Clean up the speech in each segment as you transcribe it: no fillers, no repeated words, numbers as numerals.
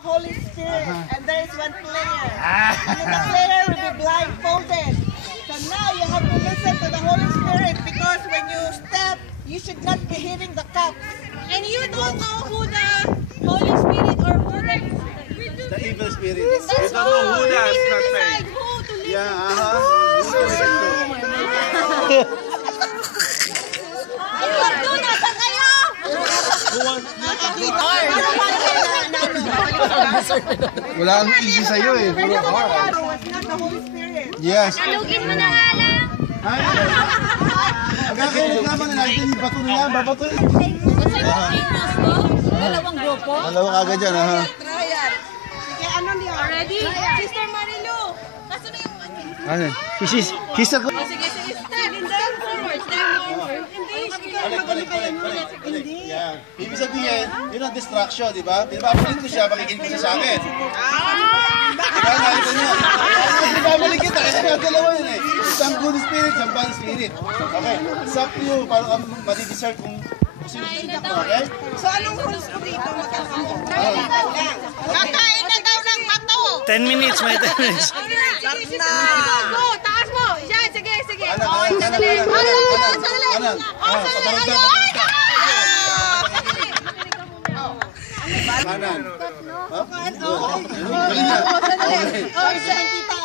Holy Spirit, and there is one player. And the player will be blindfolded. So now you have to listen to the Holy Spirit, because when you step, you should not be hitting the cup. And you don't know who the Holy Spirit or who the evil spirit. You don't know who that is not faith. Who to listen Wala kang easy sa'yo eh. Was not the Holy Spirit. Yes. Talugin mo na nga lang. Agad naman na natin yung bato na yan. Babato yun. Dalawang grupo. Dalawang agad dyan, ha? Sige, ano niya? Ready? Sister Marilu. Kaso na yung Ano? Sister ko. sige. Stand forward. Hindi. Yan. Ibig sabihin, yun ang distraction, di ba? Di ba? Papalit ko siya, makikinig siya sa akin. Diba? Nakita niyo. Di ba? Balik kita. Kasi nga dalawa yun eh. Isang good spirit, isang bad spirit. Okay. It's up to you. Para ka madi-decide kung sino-sino ko. Okay? So anong rules ko dito? Kakain na daw ng bato. 10 minutes, may 10 minutes. Go, taas mo. Yan, sige. Sandali. Kanan.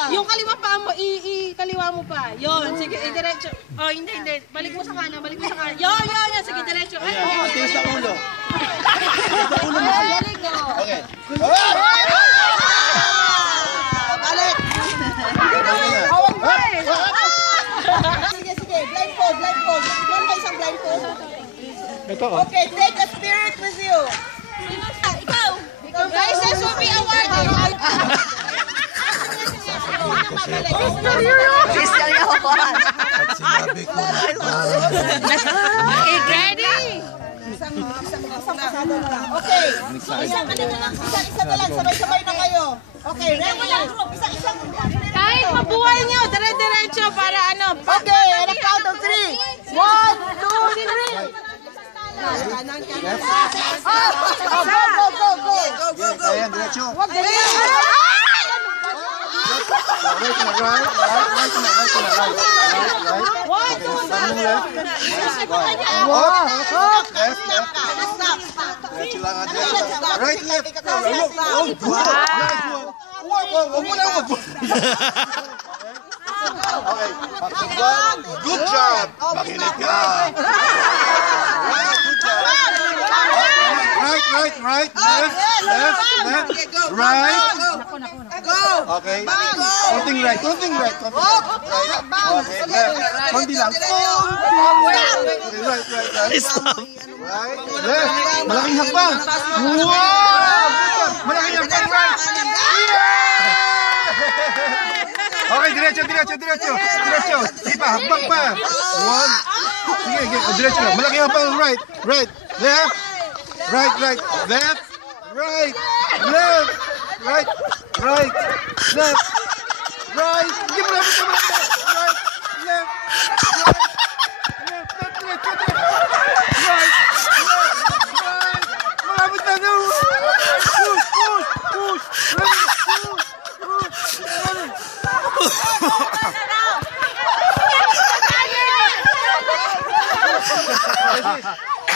Yung kaliwa pa mo, kaliwa mo pa. Yon, sige, diretso. Oh, hindi. Balik mo sa kanan. Yon. Sige, diretso. Tiis na ulo. Tiis na ulo mo. Okay. Balik! Sige. Blindfold. Meron ba isang blindfold? Ito ko. Okay, take a spirit with you. Ikaw. Prizes will be awarded. Sister Yohan. At sinabi ko Ready? Isang pasado na lang. Okay. Isa na lang. Sabay-sabay na kayo. Okay, ready? Isang. Kahit mabuhay nyo, dire-diretso para ano. Okay, on a count of 3. 1, 2, 3. Go. Ayan, diretso. Wag ganyan. Right na right. Diretso lang ang diretso. Right, left. Oh, good. Nice one. Wag mo na. Okay. Good job. Makinig ka. Good job. Right. Left. Right. Okay. Konting right. Okay, left. Konti lang. Okay, right. Stop. Right. Left. Malaking hakbang. Wow! Malaking hakbang. Right. Okay, diretso. Sige pa, hakbang pa. 1. Sige, diretso lang. Malaking hakbang. Right. Left. Right. Left. Right. Left. Right. Left. Right. Hindi mo lang. Right. Left. Right. Malapit na daw. Push.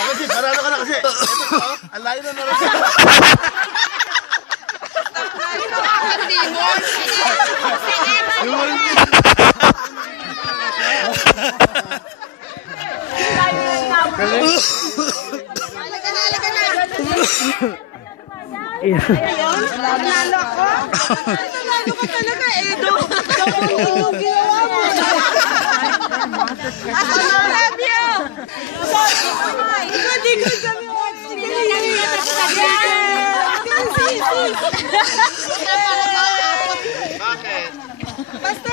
Kasi, paralo ka na kasi. Ang layo na naman. Nanalo ako? Nanalo ka talaga, Edo. Yung ginawa mo. I love you. Ikot kami. Basta.